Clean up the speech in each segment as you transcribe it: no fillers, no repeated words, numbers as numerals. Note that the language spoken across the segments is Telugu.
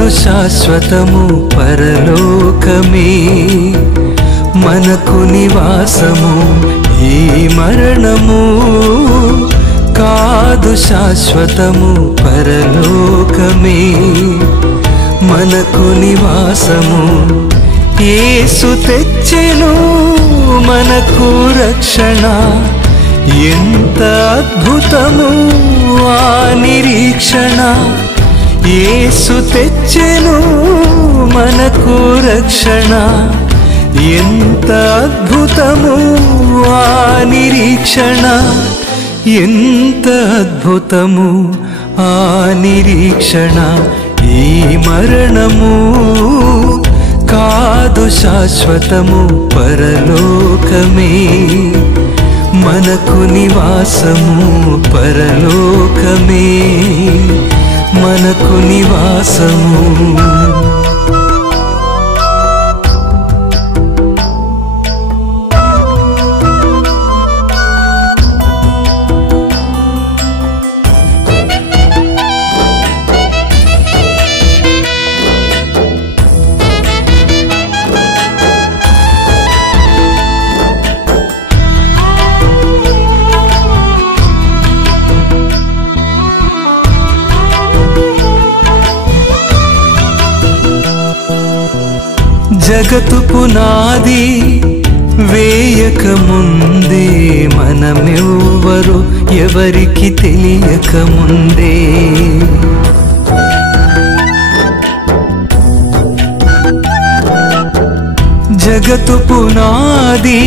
కాదు శాశ్వతము పరలోకమే మనకు నివాసము ఈ మరణము కాదు శాశ్వతము పరలోకమే మనకు నివాసము యేసు తెచ్చెను మనకు రక్షణ ఎంత అద్భుతము ఆ నిరీక్షణ యేసు తెచ్చెను మనకు రక్షణ ఎంత అద్భుతము ఆ నిరీక్షణ ఎంత అద్భుతము ఆ నిరీక్షణ ఈ మరణము కాదు శాశ్వతము పరలోకమే మనకు నివాసము పరలోకమే మనకు నివాసము జగతు పునాది వేయక ముందే మనమెవ్వరు ఎవరికి తెలియక ముందే జగతు పునాది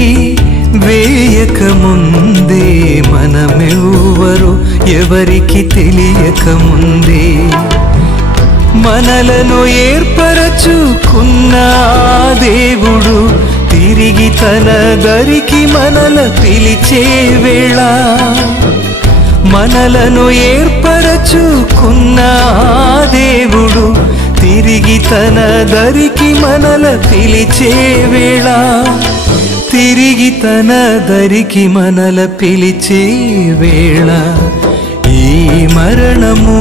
వేయక ముందే మనమెవ్వరు ఎవరికి తెలియక ముందే మనలను ఏర్పరచుకున్న దేవుడు తిరిగి తన దరికి మనల పిలిచే వేళ మనలను ఏర్పరచుకున్న దేవుడు తిరిగి తన దరికి మనల పిలిచే వేళ తిరిగి తన దరికి మనల పిలిచే వేళ ఈ మరణము